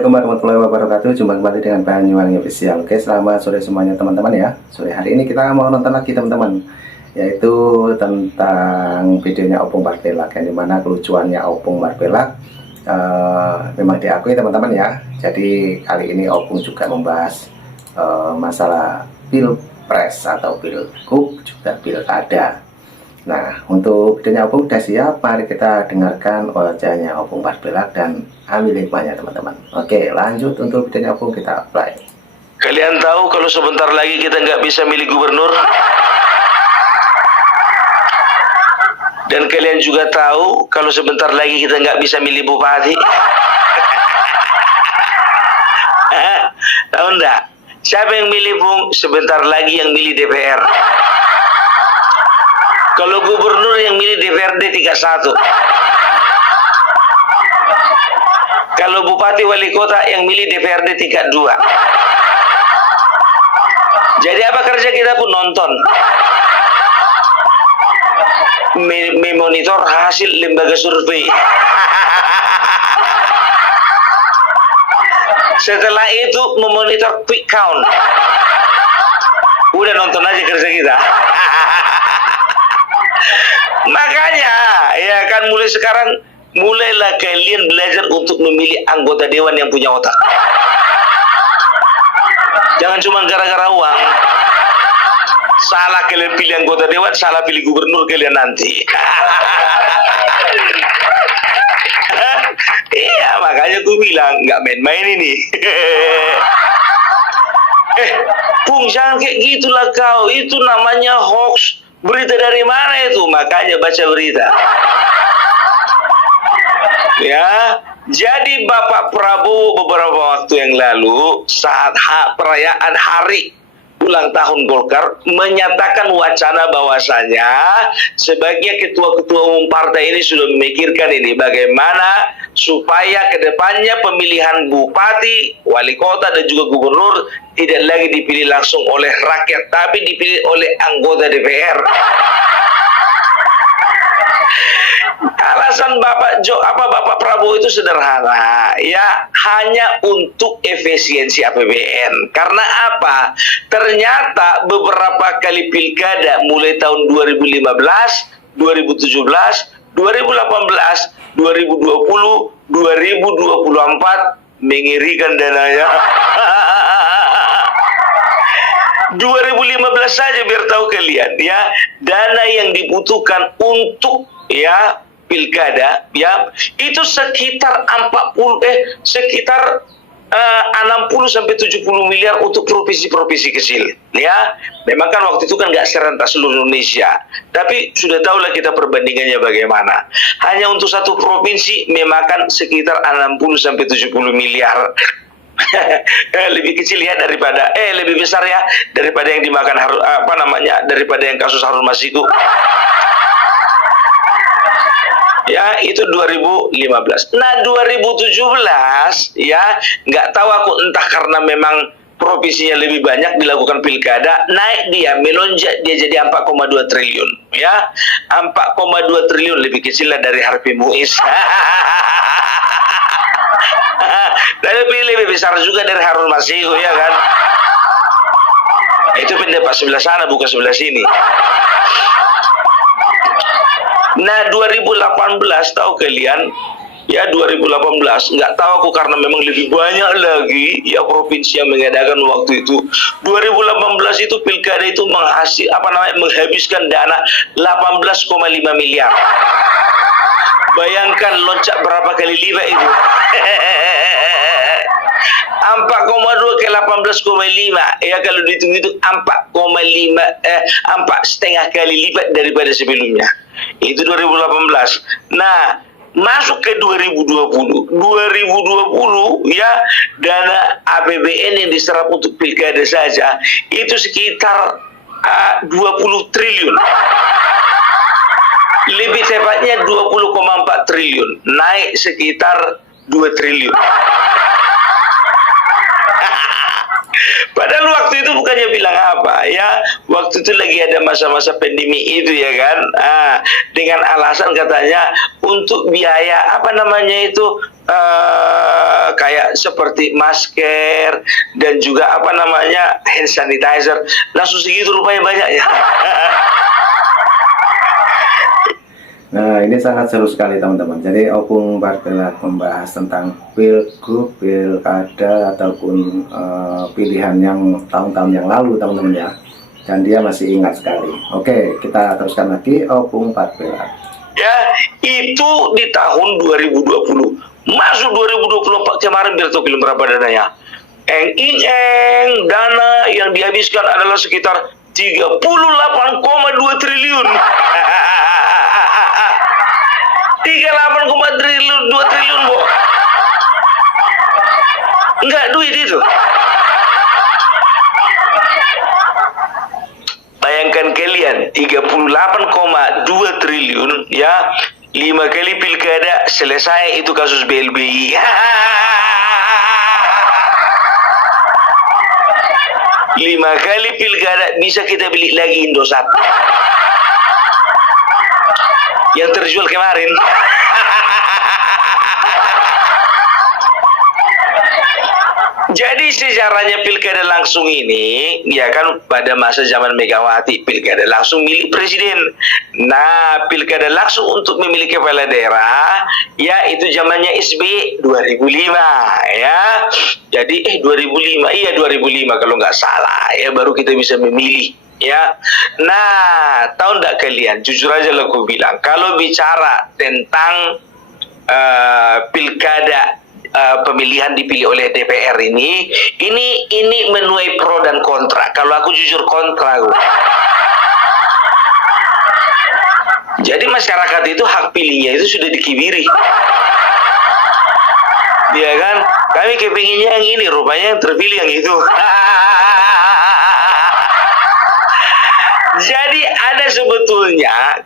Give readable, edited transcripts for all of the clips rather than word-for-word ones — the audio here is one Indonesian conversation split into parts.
Assalamualaikum warahmatullahi wabarakatuh. Jumpa kembali dengan Banyuwangi Official. Oke, selamat sore semuanya teman-teman ya. Sore hari ini kita mau nonton lagi teman-teman, yaitu tentang videonya Opung Marvelak, yang dimana kelucuannya Opung Marvelak memang diakui teman-teman ya. Jadi kali ini Opung juga membahas masalah pilpres atau pilgub juga pilkada. Nah, untuk videonya Opung sudah siap, mari kita dengarkan wajahnya Opung Marvelak dan ambil hikmahnya teman-teman. Oke, lanjut untuk videonya Opung kita play. Kalian tahu kalau sebentar lagi kita nggak bisa milih gubernur? Dan kalian juga tahu kalau sebentar lagi kita nggak bisa milih bupati? Tahu enggak? Siapa yang milih, Bung? Sebentar lagi yang milih DPR. Kalau gubernur yang milih DPRD tingkat 1. Kalau bupati wali kota yang milih DPRD tingkat 2. Jadi apa kerja kita pun nonton, memonitor hasil lembaga survei. Setelah itu memonitor quick count. Udah nonton aja kerja kita. Makanya ya kan, mulai sekarang mulailah kalian belajar untuk memilih anggota dewan yang punya otak. Jangan cuma gara-gara uang. Salah kalian pilih anggota dewan, salah pilih gubernur kalian nanti. Iya, makanya aku bilang nggak main-main ini. Bung, jangan kayak gitulah kau. Itu namanya hoax. Berita dari mana itu? Makanya baca berita. Ya, jadi Bapak Prabowo beberapa waktu yang lalu saat perayaan hari ulang tahun Golkar menyatakan wacana bahwasanya sebagai ketua-ketua umum partai ini sudah memikirkan ini bagaimana supaya kedepannya pemilihan bupati, wali kota dan juga gubernur tidak lagi dipilih langsung oleh rakyat tapi dipilih oleh anggota DPR. Alasan Bapak Prabowo itu sederhana, ya, hanya untuk efisiensi APBN. Karena apa? Ternyata beberapa kali pilkada mulai tahun 2015, 2017, 2018, 2020, 2024 mengerikan dananya. 2015 saja biar tahu kalian ya, dana yang dibutuhkan untuk ya pilkada ya itu sekitar 60 sampai 70 miliar untuk provinsi-provinsi kecil ya. Memang kan waktu itu kan nggak serentak seluruh Indonesia, tapi sudah tahulah kita perbandingannya bagaimana. Hanya untuk satu provinsi memakan sekitar 60 sampai 70 miliar. Lebih kecil ya daripada lebih besar ya daripada yang dimakan daripada yang kasus Harun Masiku. Ya, itu 2015. Nah, 2017 ya, nggak tahu aku, entah karena memang provinsinya lebih banyak dilakukan pilkada, naik dia, melonjak dia jadi 4,2 triliun ya. 4,2 triliun lebih kecil lah dari Harvey Muiz. Tapi lebih besar juga dari Harun Masiku ya kan. Itu pendapat sebelah sana bukan sebelah sini. Nah, 2018 tahu kalian ya, 2018 nggak tahu aku karena memang lebih banyak lagi ya provinsi yang mengadakan waktu itu. 2018 itu pilkada itu menghabiskan dana 18,5 miliar. Bayangkan loncat berapa kali lipat itu. 4,2 ke 18,5 ya, kalau dihitung-hitung 4,5 kali lipat daripada sebelumnya. Itu 2018. Nah, masuk ke 2020 ya, dana APBN yang diserap untuk pilkada saja itu sekitar 20 triliun. Lebih tepatnya 20,4 triliun, naik sekitar 2 triliun. Padahal waktu itu bukannya bilang apa ya, waktu itu lagi ada masa-masa pandemi itu ya kan, dengan alasan katanya untuk biaya kayak seperti masker dan juga apa namanya hand sanitizer, langsung segitu rupanya banyaknya. Nah, ini sangat seru sekali teman-teman. Jadi Opung Bartela membahas tentang pilgub, pilkada ataupun pilihan yang tahun-tahun yang lalu teman-teman ya. Dan dia masih ingat sekali. Oke, kita teruskan lagi Opung Bartela. Ya, itu di tahun 2020. Masuk 2024 kemarin biar tahu film berapa dananya. Dana yang dihabiskan adalah sekitar 38,2 triliun. 38,2 triliun, Bo. Enggak duit itu. Bayangkan kalian, 38,2 triliun ya, 5 kali pilkada selesai itu kasus BLBI. 5 kali pilkada bisa kita beli lagi Indosat yang terjual kemarin. Jadi sejarahnya pilkada langsung ini, ya kan pada masa zaman Megawati, pilkada langsung milik presiden. Nah, pilkada langsung untuk memilih kepala daerah, ya itu zamannya SBY 2005, ya. Jadi 2005, iya 2005 kalau nggak salah, ya baru kita bisa memilih. Ya, nah tahu nggak kalian? Jujur aja lah aku bilang, kalau bicara tentang pilkada pemilihan dipilih oleh DPR ini menuai pro dan kontra. Kalau aku jujur kontra. Jadi masyarakat itu hak pilihnya itu sudah dikibiri. Ya kan? Kami kepinginnya yang ini, rupanya yang terpilih yang itu. Jadi ada sebetulnya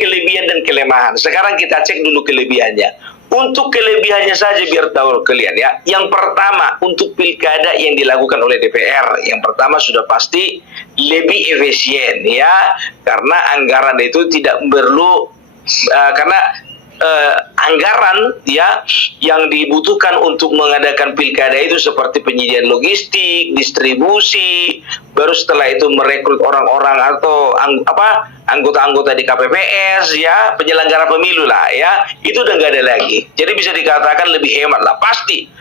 kelebihan dan kelemahan. Sekarang kita cek dulu kelebihannya. Untuk kelebihannya saja biar tahu kalian ya. Yang pertama, untuk pilkada yang dilakukan oleh DPR, yang pertama sudah pasti lebih efisien ya, karena anggaran itu tidak perlu anggaran ya yang dibutuhkan untuk mengadakan pilkada itu seperti penyediaan logistik, distribusi, baru setelah itu merekrut orang-orang atau anggota-anggota di KPPS ya, penyelenggara pemilu lah ya, itu udah nggak ada lagi. Jadi bisa dikatakan lebih hemat lah, pasti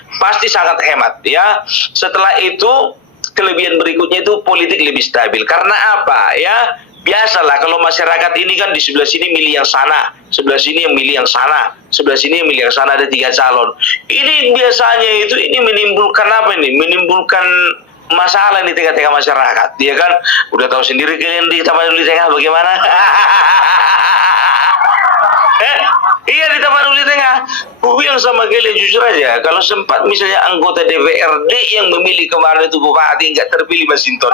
sangat hemat ya. Setelah itu kelebihan berikutnya itu politik lebih stabil. Karena apa ya? Biasalah kalau masyarakat ini kan di sebelah sini milih yang sana, sebelah sini yang milih yang sana, sebelah sini yang milih yang sana, ada 3 calon. Ini biasanya itu menimbulkan apa ini? Menimbulkan masalah di tengah-tengah masyarakat. Dia kan udah tahu sendiri kalian di Tapanuli Tengah bagaimana. Iya di Tapanuli Tengah. Aku bilang sama kalian jujur aja, kalau sempat misalnya anggota DPRD yang memilih kemarin itu bupati nggak terpilih Masinton.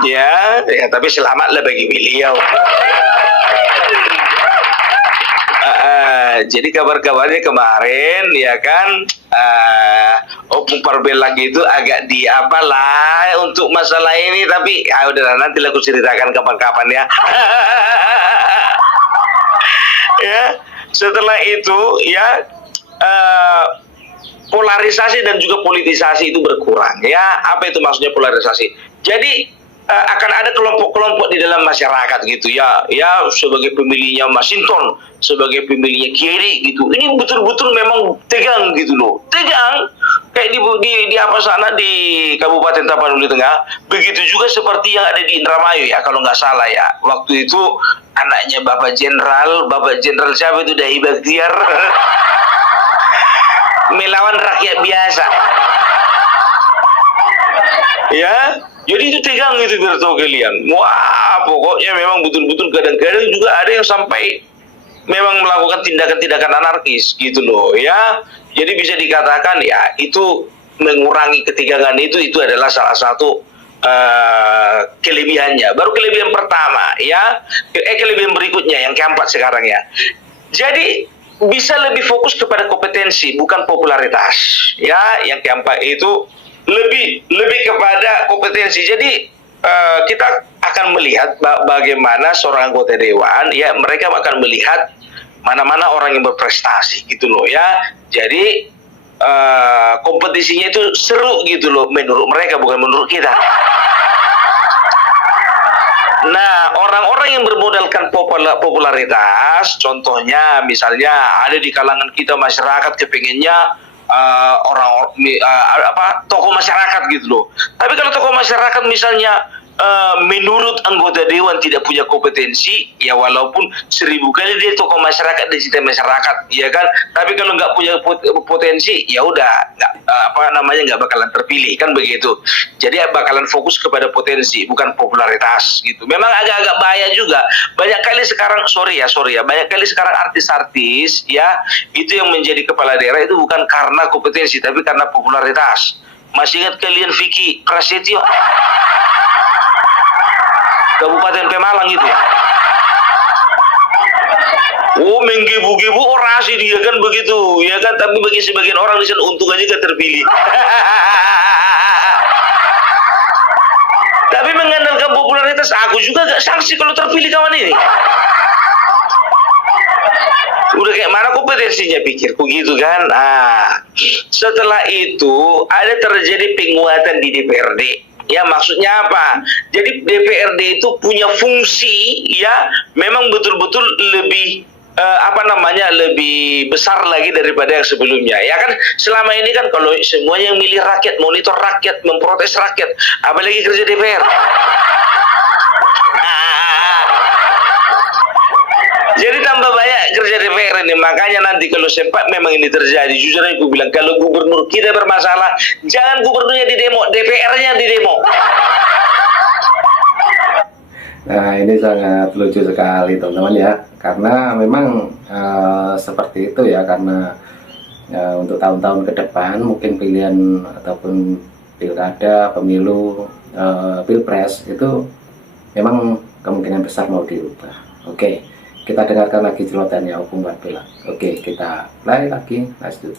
Ya, tapi selamatlah bagi beliau. Jadi kabar-kabarnya kemarin ya kan, Opung Parbelak itu agak diapalah untuk masalah ini, tapi udah nanti aku ceritakan kapan-kapan ya. Ya, setelah itu ya polarisasi dan juga politisasi itu berkurang ya. Apa itu maksudnya polarisasi? Jadi akan ada kelompok-kelompok di dalam masyarakat gitu ya, sebagai pemilihnya Masinton, sebagai pemilihnya Kiri gitu. Ini betul-betul memang tegang gitu loh, tegang kayak di apa sana di Kabupaten Tapanuli Tengah. Begitu juga seperti yang ada di Indramayu ya, kalau nggak salah ya. Waktu itu anaknya Bapak Jenderal siapa itu, Dahi Bakhtiar melawan rakyat biasa. Ya, jadi itu tegang itu biar tahu kalian. Wah, pokoknya memang betul-betul kadang-kadang juga ada yang sampai memang melakukan tindakan-tindakan anarkis gitu loh ya. Jadi bisa dikatakan ya itu mengurangi ketegangan itu adalah salah satu kelebihannya. Baru kelebihan pertama ya, kelebihan berikutnya yang keempat sekarang ya. Jadi bisa lebih fokus kepada kompetensi bukan popularitas ya. Yang keempat itu lebih kepada kompetensi. Jadi kita akan melihat bagaimana seorang anggota dewan ya, mereka akan melihat mana-mana orang yang berprestasi gitu loh ya. Jadi kompetisinya itu seru gitu loh menurut mereka, bukan menurut kita. Nah, orang-orang yang bermodalkan popularitas, contohnya misalnya ada di kalangan kita masyarakat kepengennya tokoh masyarakat gitu loh. Tapi kalau tokoh masyarakat misalnya menurut anggota dewan tidak punya kompetensi, ya walaupun 1000 kali dia tokoh masyarakat di cita masyarakat, ya kan. Tapi kalau nggak punya potensi, ya udah nggak bakalan terpilih kan begitu. Jadi bakalan fokus kepada potensi, bukan popularitas gitu. Memang agak-agak bahaya juga. Banyak kali sekarang, sorry ya, banyak kali sekarang artis-artis ya itu yang menjadi kepala daerah itu bukan karena kompetensi, tapi karena popularitas. Masih ingat kalian Vicky Prasetyo? Kabupaten Pemalang itu ya. Oh, menggebu-gebu orasi dia kan begitu, ya kan. Tapi bagi sebagian orang di sana untung aja gak terpilih. Tapi mengandalkan popularitas, aku juga gak sanksi kalau terpilih kawan ini. Udah kayak mana kompetensinya pikirku gitu kan. Setelah itu ada terjadi penguatan di DPRD. Ya, maksudnya apa? Jadi DPRD itu punya fungsi ya memang betul-betul lebih lebih besar lagi daripada yang sebelumnya. Ya kan, selama ini kan kalau semuanya yang milih rakyat, monitor rakyat, memprotes rakyat, apalagi kerja DPR. Jadi tambah banyak kerja DPR ini. Makanya nanti kalau sempat memang ini terjadi, jujur aku bilang, kalau gubernur kita bermasalah, jangan gubernurnya di demo, DPR-nya di demo. Nah, ini sangat lucu sekali teman-teman ya, karena memang seperti itu ya, karena untuk tahun-tahun ke depan mungkin pilihan ataupun pilkada, pemilu, pilpres itu memang kemungkinan besar mau diubah. Oke, kita dengarkan lagi celotehannya Opung Barbella. Oke, kita play lagi. Let's do.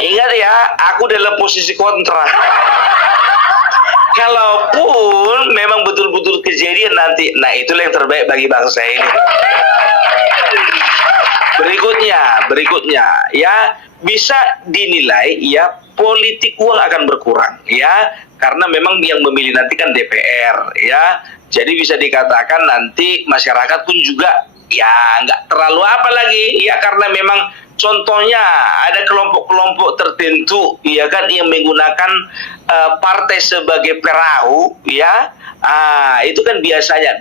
Ingat ya, aku dalam posisi kontra. Kalaupun memang betul-betul kejadian nanti, nah itulah yang terbaik bagi bangsa ini. Berikutnya ya, bisa dinilai ya politik uang akan berkurang ya, karena memang yang memilih nanti kan DPR ya. Jadi bisa dikatakan nanti masyarakat pun juga ya nggak terlalu apa lagi ya, karena memang contohnya ada kelompok-kelompok tertentu ya kan yang menggunakan partai sebagai perahu ya. Itu kan biasanya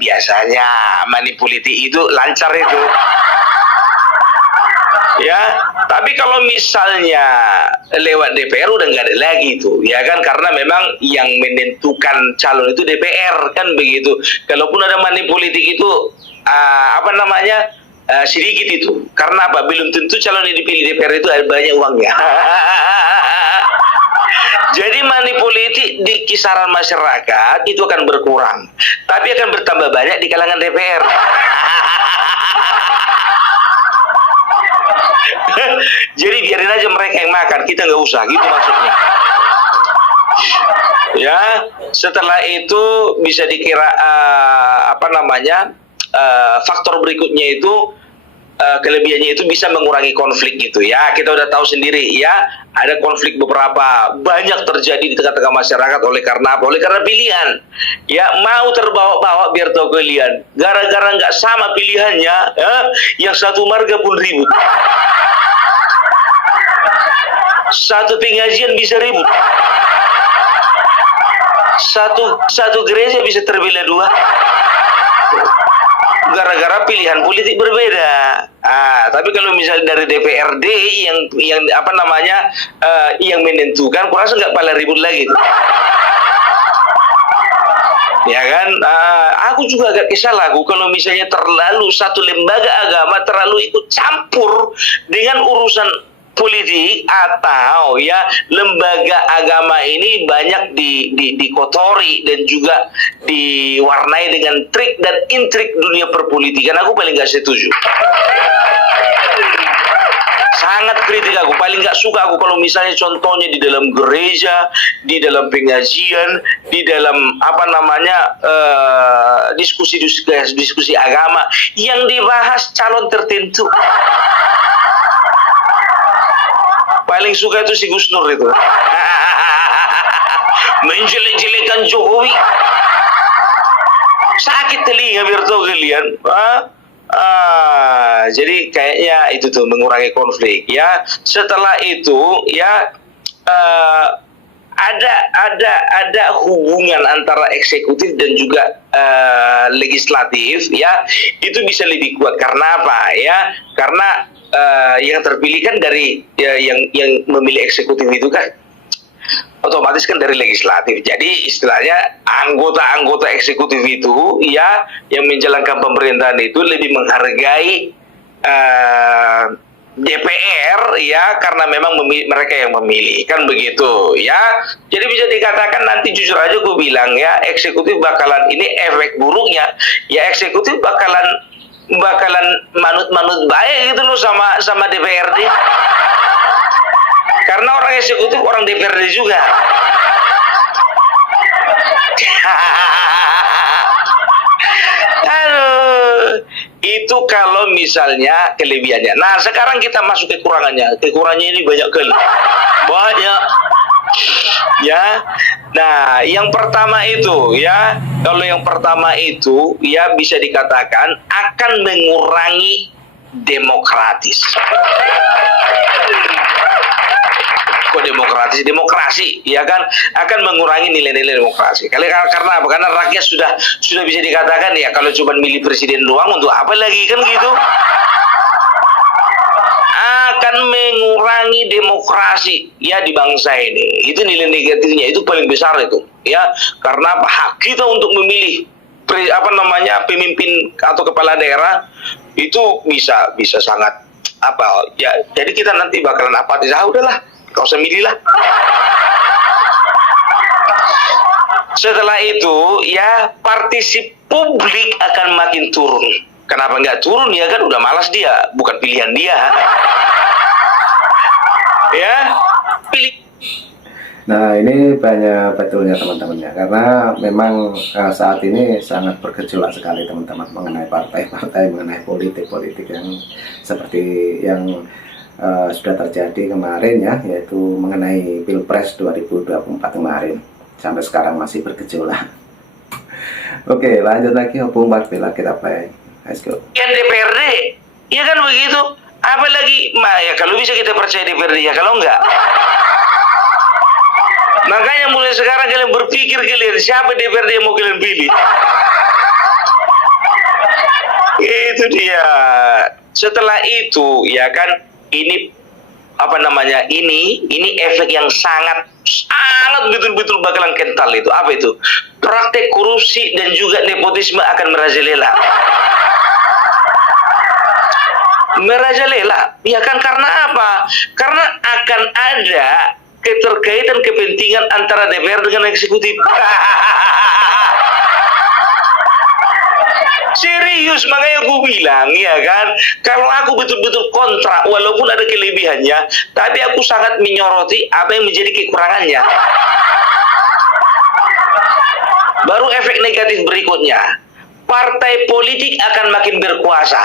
money politik itu lancar itu ya. Tapi kalau misalnya lewat DPR udah nggak ada lagi tuh ya kan, karena memang yang menentukan calon itu DPR kan begitu. Kalaupun ada money politik itu sedikit itu, karena apa? Belum tentu calon yang dipilih DPR itu ada banyak uangnya. Jadi money politik di kisaran masyarakat itu akan berkurang, tapi akan bertambah banyak di kalangan DPR. Jadi biarin aja mereka yang makan, kita nggak usah, gitu maksudnya. Ya, setelah itu bisa dikira faktor berikutnya itu kelebihannya itu bisa mengurangi konflik gitu ya. Kita udah tahu sendiri ya, ada konflik banyak terjadi di tengah-tengah masyarakat oleh karena apa? Oleh karena pilihan. Ya, mau terbawa-bawa biar tahu kalian. Gara-gara nggak sama pilihannya, yang satu marga pun ribut. Satu pengajian bisa ribut. Satu gereja bisa terbelah dua. Gara-gara pilihan politik berbeda. Tapi kalau misalnya dari DPRD yang menentukan, kurasa nggak pada ribut lagi. Ya kan, aku juga agak kesal kalau misalnya terlalu satu lembaga agama terlalu ikut campur dengan urusan politik, atau ya lembaga agama ini banyak dikotori dan juga diwarnai dengan trik dan intrik dunia perpolitikan. Aku paling nggak setuju. Sangat kritik aku. Paling nggak suka aku kalau misalnya contohnya di dalam gereja, di dalam pengajian, di dalam apa namanya diskusi agama yang dibahas calon tertentu. Paling suka itu si Gus Nur itu. Menjelek-jelekan Jokowi. Sakit telinga biar tahu kalian. Jadi kayaknya itu tuh mengurangi konflik ya. Setelah itu ya ada hubungan antara eksekutif dan juga legislatif ya, itu bisa lebih kuat. Karena apa ya? Karena yang terpilih kan dari ya, yang memilih eksekutif itu kan otomatis kan dari legislatif. Jadi istilahnya anggota-anggota eksekutif itu ya yang menjalankan pemerintahan itu lebih menghargai DPR ya, karena memang mereka yang memilih kan begitu ya. Jadi bisa dikatakan nanti jujur aja gue bilang ya, eksekutif bakalan ini efek buruknya ya, eksekutif bakalan manut-manut baik gitu loh sama DPRD. Karena orang eksekutif orang DPRD juga. Aduh, itu kalau misalnya kelebihannya. Nah, sekarang kita masuk kekurangannya. Kekurangannya ini banyak kali. Banyak. Ya. Nah, yang pertama itu ya, kalau yang pertama itu ya bisa dikatakan akan mengurangi demokratis. Kok demokrasi ya kan, akan mengurangi nilai-nilai demokrasi. Karena apa? Karena rakyat sudah bisa dikatakan ya, kalau cuma milih presiden doang untuk apa lagi kan gitu. Akan mengurangi demokrasi ya di bangsa ini. Itu nilai negatifnya, itu paling besar itu ya. Karena apa? Hak kita untuk memilih pemimpin atau kepala daerah itu bisa sangat apa ya. Jadi kita nanti bakalan apatis. Udahlah, gak usah milih lah. Setelah itu ya partisip publik akan makin turun. Kenapa nggak turun ya kan, udah malas dia, bukan pilihan dia. Ya, pilih. Nah, ini banyak betulnya teman-teman ya, karena memang saat ini sangat bergejolak sekali teman-teman mengenai partai-partai, mengenai politik-politik yang seperti yang sudah terjadi kemarin ya, yaitu mengenai Pilpres 2024 kemarin. Sampai sekarang masih bergejolak. Oke, lanjut lagi, Opung Bartela, kita play. Let's go. Yang DPRD, ya kan begitu. Apalagi, ya kalau bisa kita percaya DPRD ya, kalau enggak. Makanya mulai sekarang kalian berpikir kalian siapa DPRD yang mau kalian pilih. Itu dia. Setelah itu ya kan, ini apa namanya, ini efek yang sangat betul-betul bakalan kental itu. Apa itu? Praktek korupsi dan juga nepotisme akan merajalela. Merajalela, ya kan, karena apa? Karena akan ada keterkaitan kepentingan antara DPR dengan eksekutif. Serius, makanya gue bilang ya kan, kalau aku betul-betul kontra, walaupun ada kelebihannya, tapi aku sangat menyoroti apa yang menjadi kekurangannya. Baru efek negatif berikutnya, partai politik akan makin berkuasa.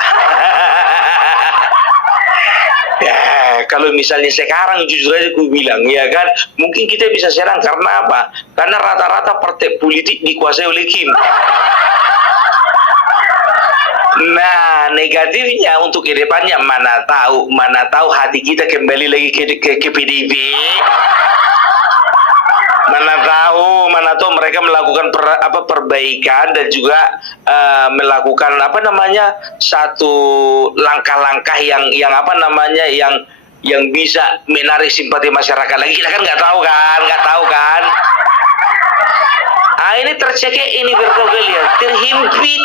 Ya, kalau misalnya sekarang jujur aja gue bilang ya kan, mungkin kita bisa serang karena apa? Karena rata-rata partai politik dikuasai oleh Kim. Nah, negatifnya untuk kedepannya mana tahu hati kita kembali lagi ke PDIP. Mana tahu mereka melakukan perbaikan dan juga melakukan satu langkah-langkah yang bisa menarik simpati masyarakat lagi. Kita kan nggak tahu kan. Ini tercekik, ini berkeliling, terhimpit.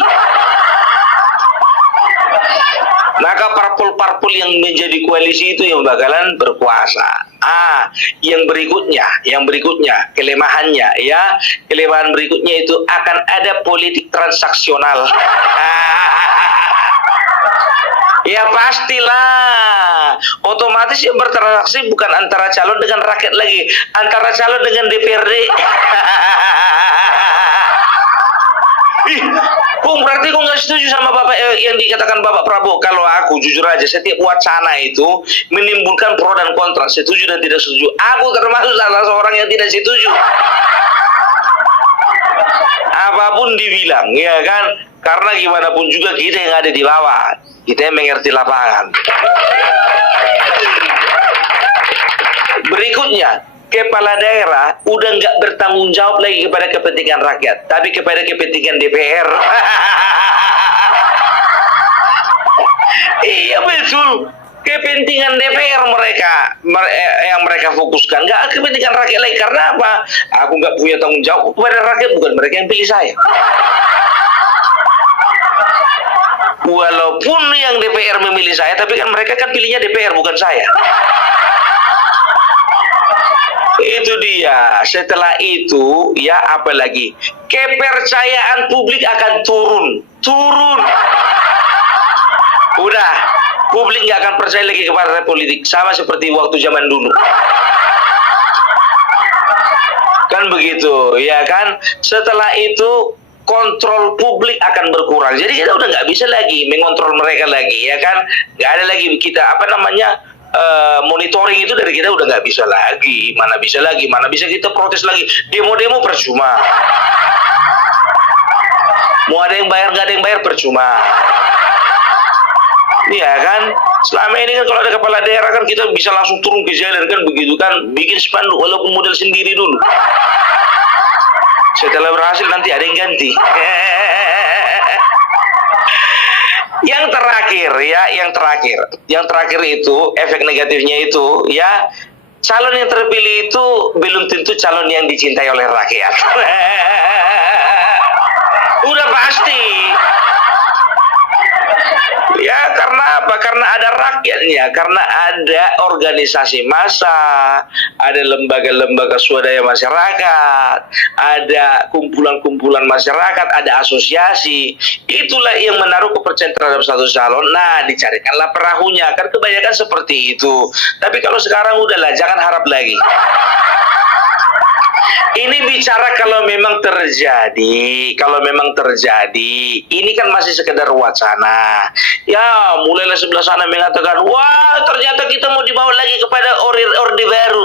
Maka parpol-parpol yang menjadi koalisi itu yang bakalan berkuasa. Yang berikutnya kelemahannya ya. Kelemahan berikutnya itu akan ada politik transaksional. Ya pastilah. otomatis yang bertransaksi bukan antara calon dengan rakyat lagi, antara calon dengan DPRD. Ih, Bung, berarti kok nggak setuju sama Bapak yang dikatakan Bapak Prabowo? Kalau aku jujur aja, setiap wacana itu menimbulkan pro dan kontra, setuju dan tidak setuju. Aku termasuk salah seorang yang tidak setuju. Apapun dibilang, ya kan? Karena gimana pun juga kita yang ada di bawah, kita yang mengerti lapangan. Berikutnya, kepala daerah udah nggak bertanggung jawab lagi kepada kepentingan rakyat, tapi kepada kepentingan DPR. Iya betul, kepentingan DPR yang mereka fokuskan, nggak kepentingan rakyat lagi. Karena apa? Aku nggak punya tanggung jawab kepada rakyat, bukan mereka yang pilih saya. Walaupun yang DPR memilih saya, tapi kan mereka kan pilihnya DPR, bukan saya. Itu dia. Setelah itu, ya apalagi kepercayaan publik akan turun. Udah, publik nggak akan percaya lagi kepada politik, sama seperti waktu zaman dulu. Kan begitu, ya kan? Setelah itu kontrol publik akan berkurang. Jadi kita udah nggak bisa lagi mengontrol mereka lagi, ya kan? Nggak ada lagi kita monitoring itu dari kita udah nggak bisa lagi. Mana bisa kita protes lagi, demo percuma. Mau ada yang bayar, nggak ada yang bayar, percuma. Iya kan, selama ini kan kalau ada kepala daerah kan kita bisa langsung turun ke jalan kan begitu kan, bikin spanduk walaupun model sendiri dulu. Setelah berhasil nanti ada yang ganti. Yang terakhir itu efek negatifnya itu ya, calon yang terpilih itu belum tentu calon yang dicintai oleh rakyat. Udah pasti. Ya karena apa? Karena ada rakyatnya, karena ada organisasi massa, ada lembaga-lembaga swadaya masyarakat, ada kumpulan-kumpulan masyarakat, ada asosiasi. Itulah yang menaruh kepercayaan terhadap satu calon. Nah, dicarikanlah perahunya. Kan kebanyakan seperti itu. Tapi kalau sekarang udahlah, jangan harap lagi. Ini bicara kalau memang terjadi, ini kan masih sekedar wacana. Ya, mulailah sebelah sana mengatakan, wah ternyata kita mau dibawa lagi kepada orde baru.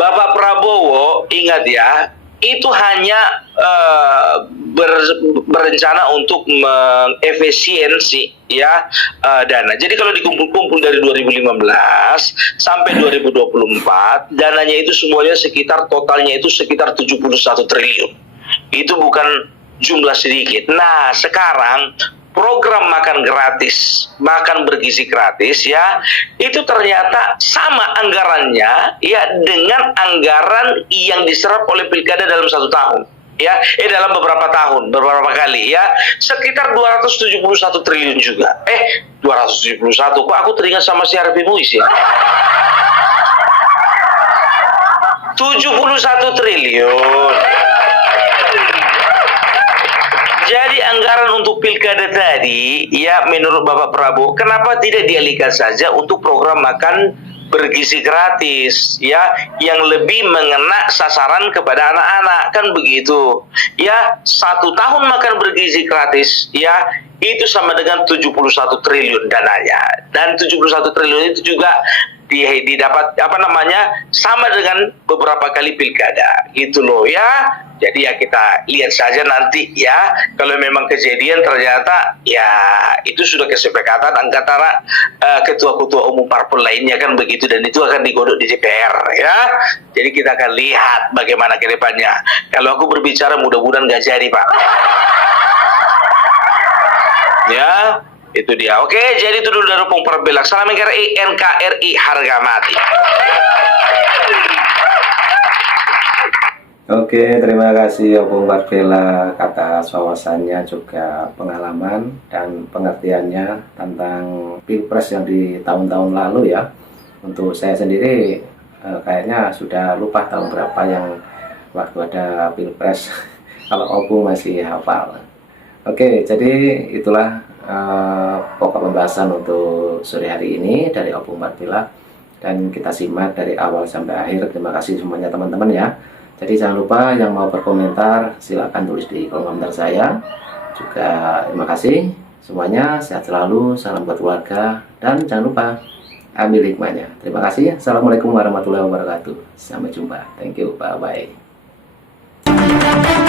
Bapak Prabowo, ingat ya, itu hanya berencana untuk mengefisiensi ya dana. Jadi kalau dikumpul-kumpul dari 2015 sampai 2024, dananya itu semuanya totalnya itu sekitar 71 triliun. Itu bukan jumlah sedikit. Nah, sekarang program makan gratis, makan bergizi gratis ya, itu ternyata sama anggarannya ya dengan anggaran yang diserap oleh pilkada dalam 1 tahun. Ya, dalam beberapa kali ya, sekitar 271 triliun juga. 271, kok aku teringat sama si Harvey Muiz ya. 71 triliun. Jadi anggaran untuk pilkada tadi, ya menurut Bapak Prabowo, kenapa tidak dialihkan saja untuk program makan bergizi gratis, ya, yang lebih mengena sasaran kepada anak-anak, kan begitu. Ya, 1 tahun makan bergizi gratis, ya, itu sama dengan 71 triliun dananya. Dan 71 triliun itu juga didapat sama dengan beberapa kali pilkada gitu loh ya. Jadi ya kita lihat saja nanti ya, kalau memang kejadian ternyata ya itu sudah kesepakatan antara ketua-ketua umum parpol lainnya kan begitu, dan itu akan digodok di DPR ya. Jadi kita akan lihat bagaimana ke depannya. Kalau aku berbicara mudah-mudahan nggak jadi, Pak. Ya, itu dia. Oke, jadi itu dulu dari Opung Perbelak. Salam NKRI, NKRI harga mati. Oke, terima kasih Opung Perbelak atas wawasannya, juga pengalaman dan pengertiannya tentang Pilpres yang di tahun-tahun lalu ya. Untuk saya sendiri kayaknya sudah lupa tahun berapa yang waktu ada Pilpres. Kalau Opung masih hafal. Oke, jadi itulah pokok pembahasan untuk sore hari ini dari Opung Bartila, dan kita simak dari awal sampai akhir. Terima kasih semuanya teman-teman ya. Jadi jangan lupa yang mau berkomentar silahkan tulis di kolom komentar saya. Juga terima kasih semuanya, sehat selalu, salam buat keluarga, dan jangan lupa ambil hikmahnya. Terima kasih. Assalamualaikum warahmatullahi wabarakatuh. Sampai jumpa. Thank you. Bye bye.